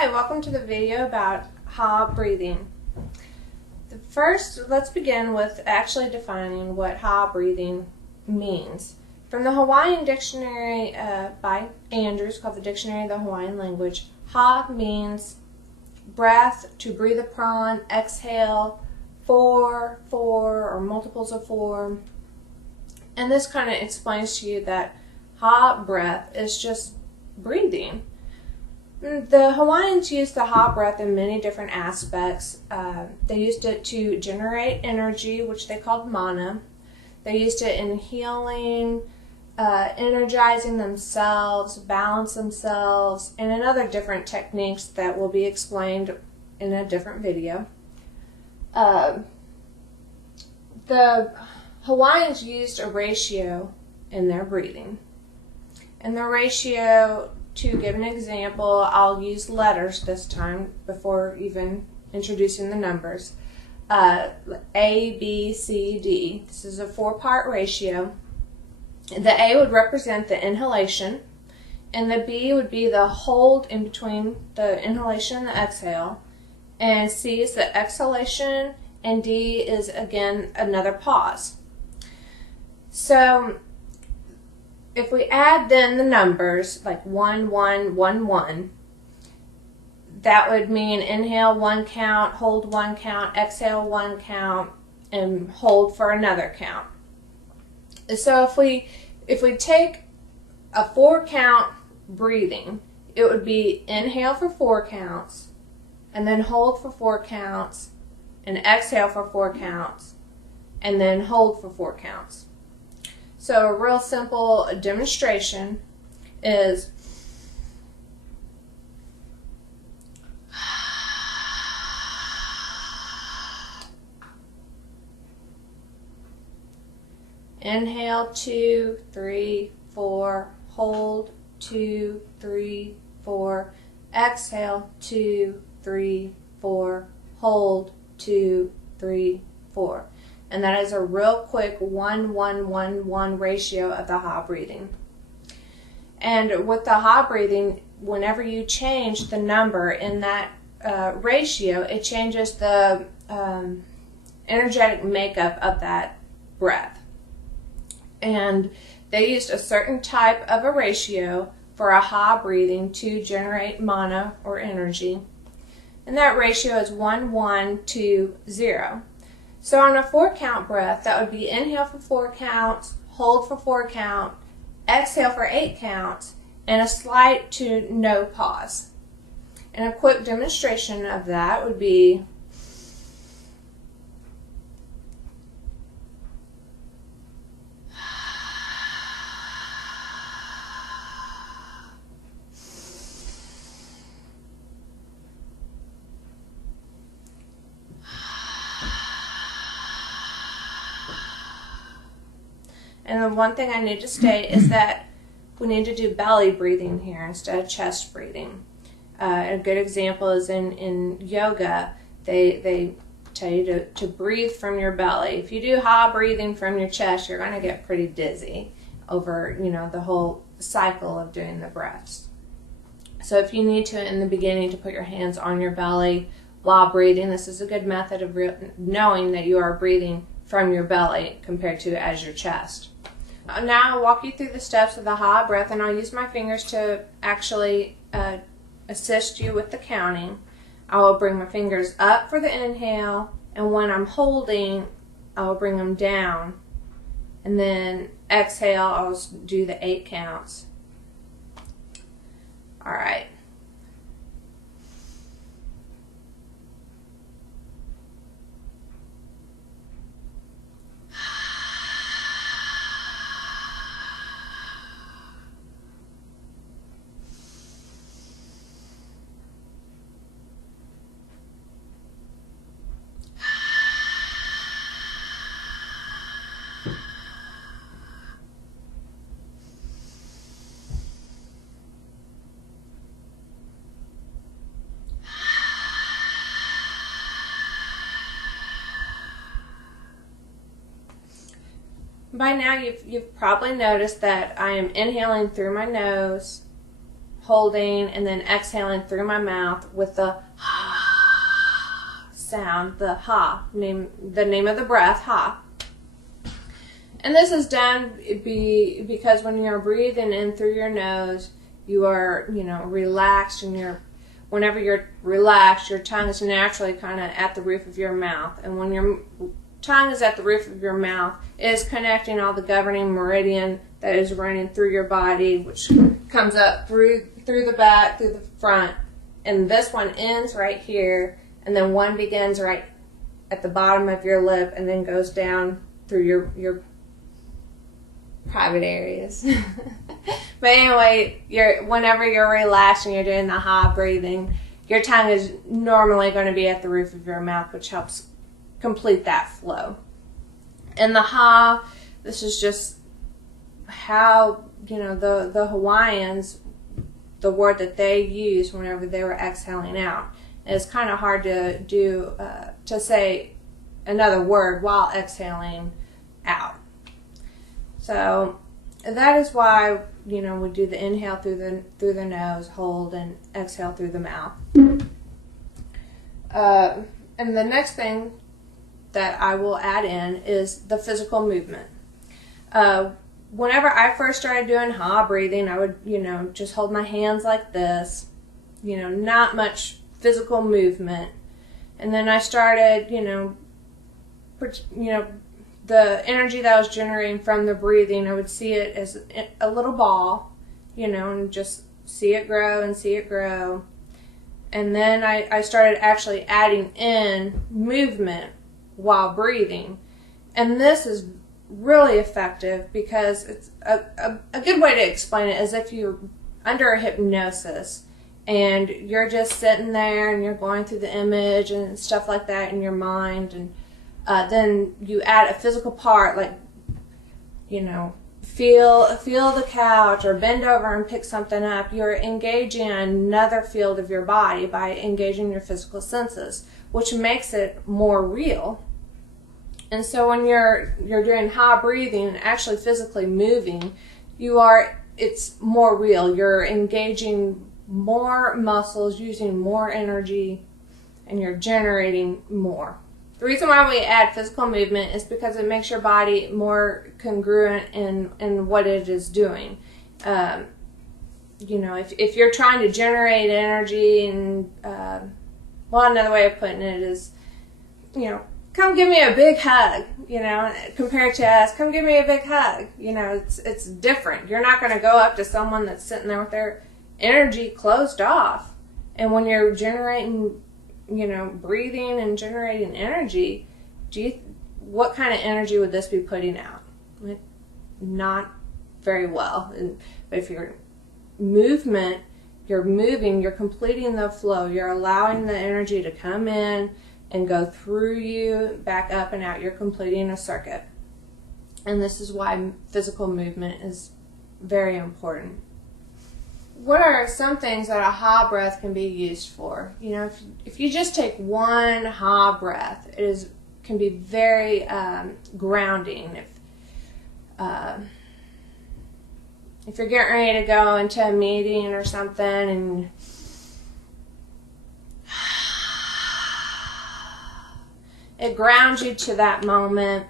Hi, welcome to the video about Ha breathing. First, let's begin with actually defining what Ha breathing means. From the Hawaiian dictionary by Andrews, called the Dictionary of the Hawaiian Language, Ha means breath, to breathe upon, exhale, four, or multiples of four. And this kind of explains to you that Ha breath is just breathing. The Hawaiians used the Ha breath in many different aspects. They used it to generate energy, which they called mana. They used it in healing, energizing themselves, balance themselves, and in other different techniques that will be explained in a different video. The Hawaiians used a ratio in their breathing. And the ratio, to give an example, I'll use letters this time before even introducing the numbers. A, B, C, D. This is a four-part ratio. The A would represent the inhalation, and the B would be the hold in between the inhalation and the exhale, and C is the exhalation, and D is, again, another pause. So if we add then the numbers, like 1, 1, 1, 1, that would mean inhale 1 count, hold 1 count, exhale 1 count, and hold for another count. So if we take a 4 count breathing, it would be inhale for 4 counts, and then hold for 4 counts, and exhale for 4 counts, and then hold for 4 counts. So a real simple demonstration is inhale 2, 3, 4, hold 2, 3, 4, exhale 2, 3, 4, hold 2, 3, 4. And that is a real quick 1, 1, 1, 1 ratio of the Ha breathing. And with the Ha breathing, whenever you change the number in that ratio, it changes the energetic makeup of that breath. And they used a certain type of a ratio for a Ha breathing to generate mana or energy. And that ratio is 1, 1, 2, 0. So on a 4 count breath, that would be inhale for 4 counts, hold for 4 count, exhale for 8 counts, and a slight to no pause. And a quick demonstration of that would be And the one thing I need to state is that we need to do belly breathing here instead of chest breathing. A good example is in yoga, they tell you to breathe from your belly. If you do Ha breathing from your chest, you're going to get pretty dizzy over, the whole cycle of doing the breaths. So if you need to, in the beginning, to put your hands on your belly while breathing, this is a good method of knowing that you are breathing from your belly compared to as your chest. Now I'll walk you through the steps of the Ha breath, and I'll use my fingers to actually assist you with the counting. I will bring my fingers up for the inhale, and when I'm holding, I will bring them down. And then exhale, I'll do the 8 counts. All right. By now you've probably noticed that I am inhaling through my nose, holding, and then exhaling through my mouth with the sound, the ha, the name of the breath, ha. And this is done because when you're breathing in through your nose, you are, relaxed, and whenever you're relaxed, your tongue is naturally kind of at the roof of your mouth. And when your tongue is at the roof of your mouth, it is connecting all the governing meridian that is running through your body, which comes up through the back, through the front. And this one ends right here, and then one begins right at the bottom of your lip and then goes down through your private areas. But anyway, whenever you're relaxed and you're doing the ha breathing, your tongue is normally going to be at the roof of your mouth, which helps complete that flow. And the ha, this is just how, the Hawaiians, the word that they use whenever they were exhaling out. And it's kind of hard to do, to say another word while exhaling out. So that is why, we do the inhale through the nose, hold, and exhale through the mouth. And the next thing that I will add in is the physical movement. Whenever I first started doing ha breathing, I would, just hold my hands like this, not much physical movement. And then I started, the energy that I was generating from the breathing, I would see it as a little ball, and just see it grow and see it grow. And then I started actually adding in movement while breathing. And this is really effective because it's a good way to explain it is if you're under a hypnosis and you're just sitting there and you're going through the image and stuff like that in your mind, and then you add a physical part, like, feel the couch or bend over and pick something up. You're engaging another field of your body by engaging your physical senses, which makes it more real. And so when you're doing ha breathing and actually physically moving, it's more real. You're engaging more muscles, using more energy, and you're generating more. The reason why we add physical movement is because it makes your body more congruent in what it is doing. If you're trying to generate energy, and another way of putting it is, come give me a big hug, compared to us, come give me a big hug. It's different. You're not going to go up to someone that's sitting there with their energy closed off. And when you're generating, breathing and generating energy, what kind of energy would this be putting out? Not very well. But if you're movement, you're moving, you're completing the flow, you're allowing the energy to come in and go through you, back up and out. You're completing a circuit. And this is why physical movement is very important. What are some things that a ha breath can be used for? If you just take one ha breath, can be very grounding. If you're getting ready to go into a meeting or something, and it grounds you to that moment,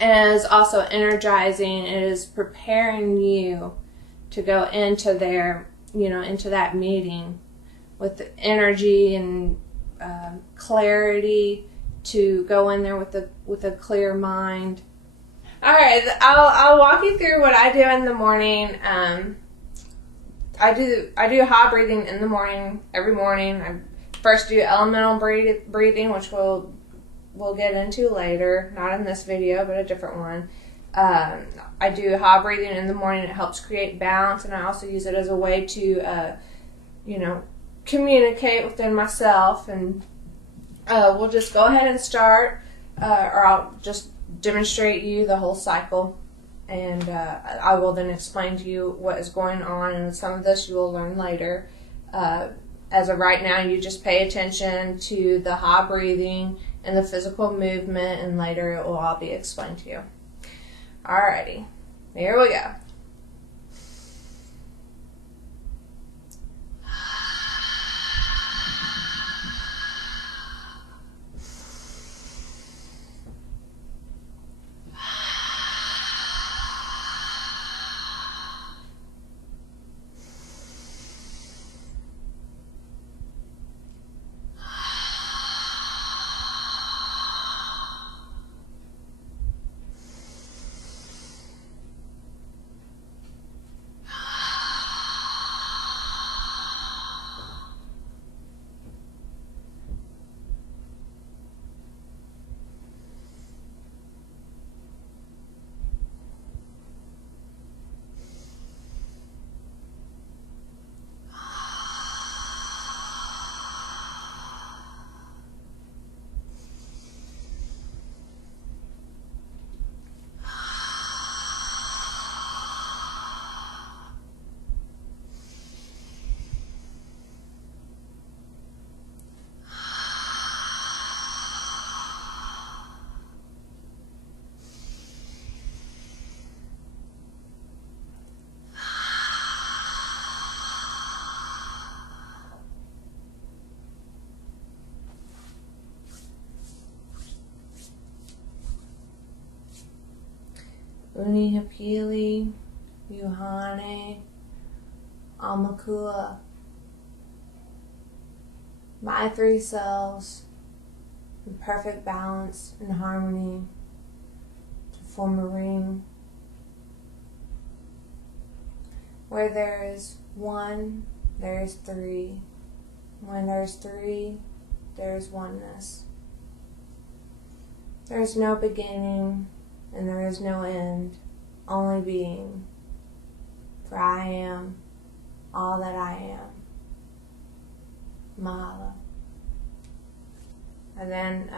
and is also energizing. It is preparing you to go into into that meeting with energy and clarity, to go in there with a clear mind. All right, I'll walk you through what I do in the morning. I do ha breathing in the morning, every morning. I first do elemental breathing, which we'll get into later, not in this video, but a different one. I do ha breathing in the morning. It helps create balance, and I also use it as a way to, communicate within myself. And we'll just go ahead and start, or I'll just demonstrate you the whole cycle, and I will then explain to you what is going on, and some of this you will learn later. As of right now, you just pay attention to the ha breathing and the physical movement, and later it will all be explained to you. Alrighty, here we go. Unihapili, Yuhane, Amakua. My 3 cells in perfect balance and harmony to form a ring. Where there is 1, there is 3. When there's 3, there is oneness. There is no beginning and there is no end, only being. For I am all that I am. Mahalo. And then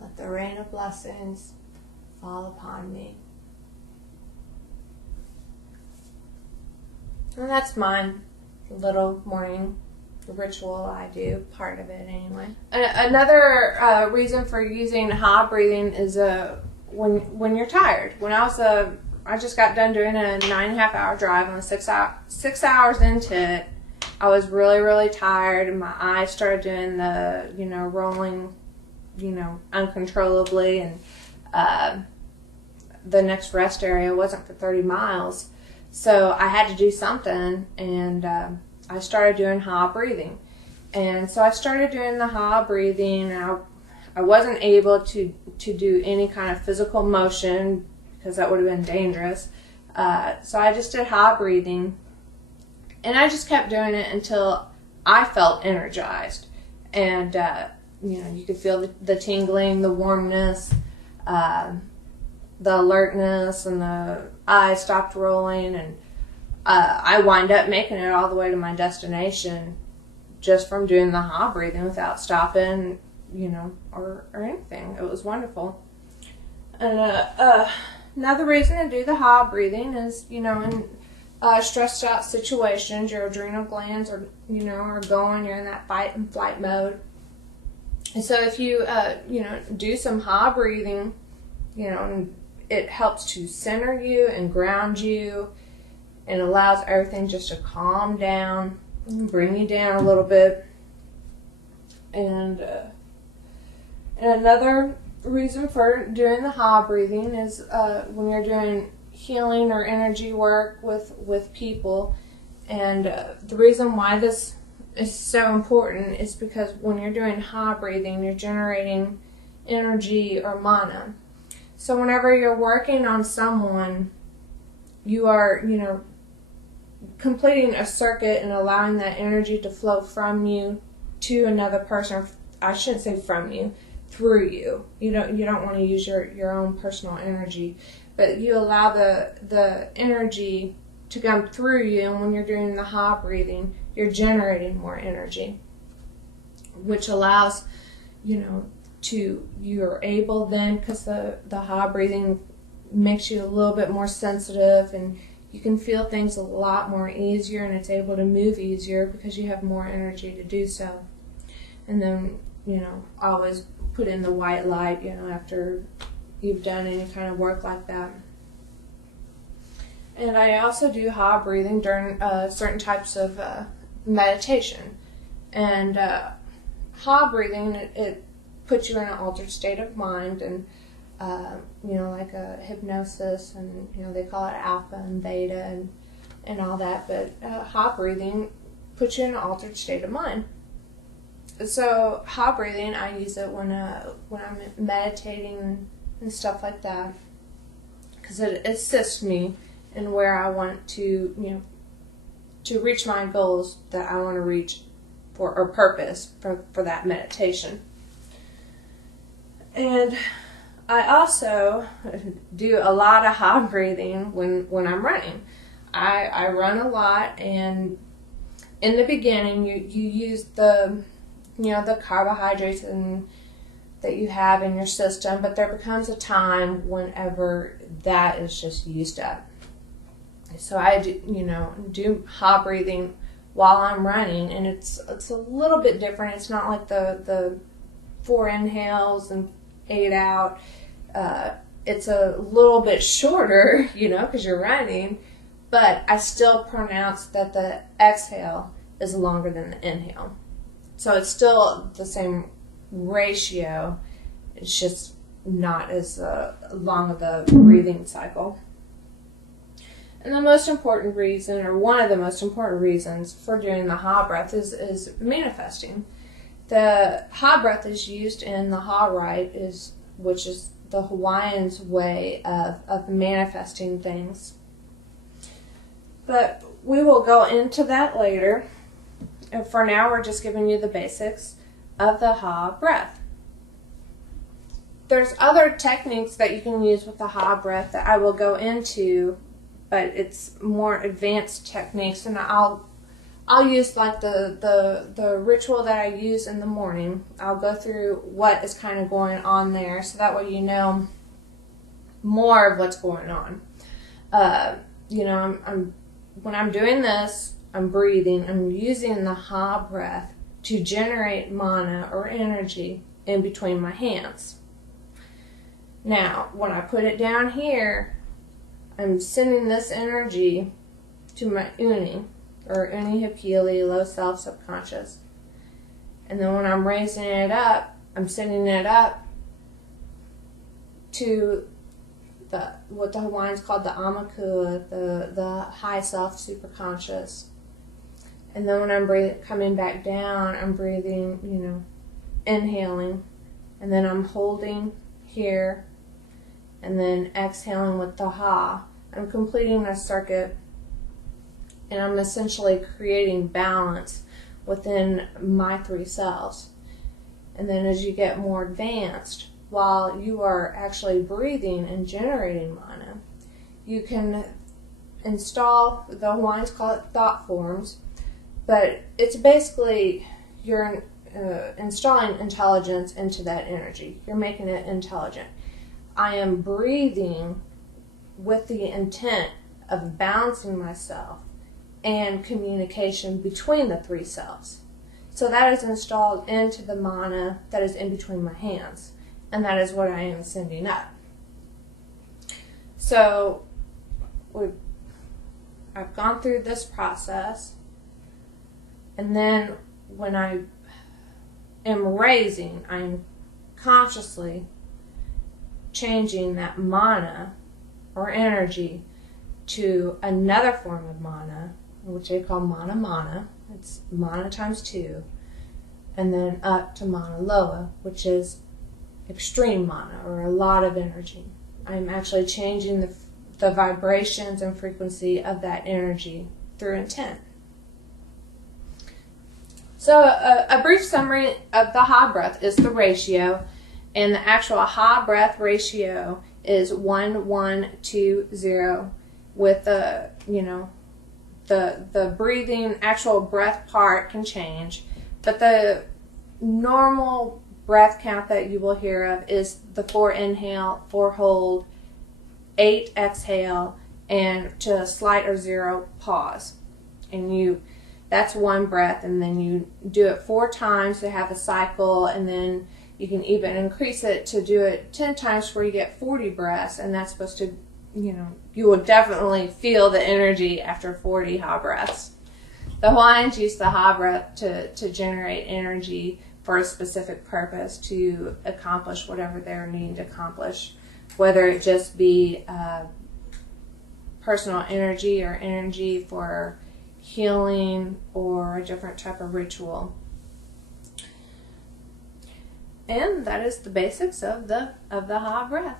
let the rain of blessings fall upon me. And that's mine. Little morning ritual I do, part of it anyway. Another reason for using Ha breathing is when you're tired. When I just got done doing a 9.5 hour drive, and 6 hours into it, I was really, really tired, and my eyes started doing the, rolling, uncontrollably, and the next rest area wasn't for 30 miles. So I had to do something, and I started doing Ha breathing. And so I started doing the Ha breathing, and I wasn't able to do any kind of physical motion because that would have been dangerous. So I just did Ha breathing, and I just kept doing it until I felt energized. And, you could feel the tingling, the warmness, the alertness, and the eyes stopped rolling, and I wind up making it all the way to my destination just from doing the Ha breathing without stopping, or anything. It was wonderful. And another reason to do the Ha breathing is, in stressed out situations, your adrenal glands are going, you're in that fight and flight mode. And so if you, do some Ha breathing, and it helps to center you and ground you, and allows everything just to calm down and bring you down a little bit. And another reason for doing the Ha breathing is when you're doing healing or energy work with people. And the reason why this is so important is because when you're doing Ha breathing, you're generating energy or mana. So whenever you're working on someone, you are, completing a circuit and allowing that energy to flow from you to another person. I shouldn't say from you, through you. You don't want to use your own personal energy, but you allow the energy to come through you. And when you're doing the Ha breathing, you're generating more energy, which allows, you're able then, because the Ha breathing makes you a little bit more sensitive, and you can feel things a lot more easier, and it's able to move easier because you have more energy to do so. And then, always put in the white light, after you've done any kind of work like that. And I also do Ha breathing during certain types of meditation. And Ha breathing, it puts you in an altered state of mind, and like a hypnosis, and they call it alpha and beta and all that. But Ha breathing puts you in an altered state of mind. So Ha breathing, I use it when I'm meditating and stuff like that, because it assists me in where I want to reach my goals that I want to reach or purpose for that meditation. And I also do a lot of Ha breathing when I'm running. I run a lot, and in the beginning you use the the carbohydrates that you have in your system, but there becomes a time whenever that is just used up. So I do hot breathing while I'm running, and it's a little bit different. It's not like the 4 inhales and 8 out. It's a little bit shorter, because you're running, but I still pronounce that the exhale is longer than the inhale. So it's still the same ratio. It's just not as long of the breathing cycle. And the most important reason, or one of the most important reasons for doing the ha breath is manifesting. The ha breath is used in the ha rite, which is the Hawaiians' way of manifesting things. But we will go into that later. And for now, we're just giving you the basics of the ha breath. There's other techniques that you can use with the ha breath that I will go into, but it's more advanced techniques, and I'll use like the ritual that I use in the morning. I'll go through what is kind of going on there, so that way you know more of what's going on. When I'm doing this, I'm breathing. I'm using the ha breath to generate mana or energy in between my hands. Now, when I put it down here, I'm sending this energy to my uni, or uni hapili, low self, subconscious. And then when I'm raising it up, I'm sending it up to what the Hawaiians called the amakua, the high self, superconscious. And then when I'm coming back down, I'm breathing, inhaling, and then I'm holding here, and then exhaling with the ha. I'm completing a circuit, and I'm essentially creating balance within my 3 cells. And then as you get more advanced, while you are actually breathing and generating mana, you can install, the Hawaiians call it thought forms, but it's basically you're installing intelligence into that energy. You're making it intelligent. I am breathing with the intent of balancing myself and communication between the 3 cells. So that is installed into the mana that is in between my hands, and that is what I am sending up. So I've gone through this process, and then when I am raising, I'm consciously changing that mana or energy to another form of mana, which they call mana. It's mana times 2, and then up to mana loa, which is extreme mana, or a lot of energy. I'm actually changing the vibrations and frequency of that energy through intent. So a brief summary of the ha breath is the ratio, and the actual ha breath ratio is 1-1-2-0, with the breathing, actual breath part can change, but the normal breath count that you will hear of is the 4 inhale, 4 hold, 8 exhale, and to a slight or 0 pause. And that's 1 breath, and then you do it 4 times to have a cycle, and then you can even increase it to do it 10 times where you get 40 breaths, and that's supposed to, you will definitely feel the energy after 40 ha breaths. The Hawaiians use the ha breath to generate energy for a specific purpose, to accomplish whatever they're needing to accomplish, whether it just be personal energy or energy for healing or a different type of ritual. And that is the basics of the ha breath.